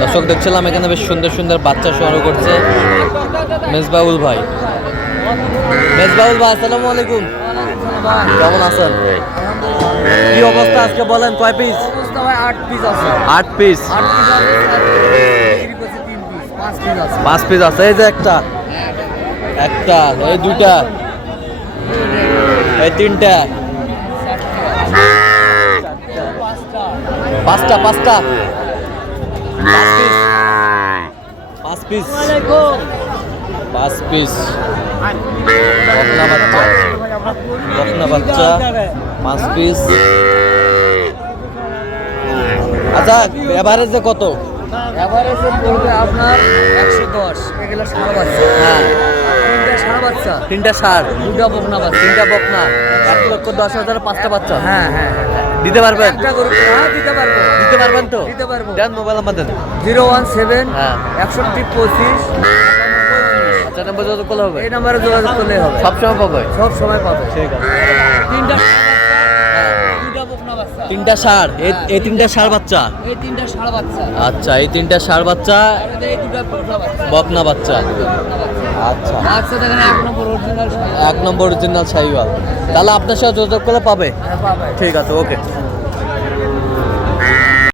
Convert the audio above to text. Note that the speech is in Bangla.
দর্শক দেখছিলাম এখানে বেশ সুন্দর সুন্দর বাচ্চা সংগ্রহ করছে মেজবাউল ভাই। মেজবাউল ভাই, আসসালামু আলাইকুম। কেমন আছেন? কি অবস্থা আজকে বলেন, কয় পিস? 8 পিস আছে। 8 পিস। 5 পিস আছে। এই যে একটা, এই দুইটা, এই তিনটা, পাঁচটা 5 পিস। 5 পিস বকনা বাচ্চা 5 পিস। আচ্ছা, এভারেজে কত? এভারেজে পড়বে আপনার 110। এগুলো সারা বাচ্চা। হ্যাঁ, তিনটা সারা বাচ্চা, তিনটা ষাঁড়, দুটা বকনা বাচ্চা। তিনটা বকনা, 1,10,000 5টা বাচ্চা। হ্যাঁ। দিতে পারবেন? একটা গরু দিতে পারবো। দিতে পারবেন তো? দিতে পারবো। দেন, মোবাইল নাম্বার দেন। 017 হ্যাঁ। 61 25। আচ্ছা, নাম্বার যত করলে হবে, এই নাম্বারে যোগাযোগ করলেই হবে। সবসময় পাবে। সব সময় পাবে। ঠিক আছে। তিনটা দুটা বকনা বাচ্চা। তিনটা ষাঁড়, এই তিনটা ষাঁড় বাচ্চা। এই তিনটা সারা বাচ্চা। আচ্ছা, এই তিনটা ষাঁড় বাচ্চা, আর এই দুটা বকনা বাচ্চা। বকনা বাচ্চা। আচ্ছা, আচ্ছা, দেখেন 1 নম্বর অরিজিনাল। 1 নম্বর অরিজিনাল শাহিওয়াল। তাহলে আপনার সাথে যোগাযোগ করলে পাবে। পাবে। ঠিক আছে, ওকে।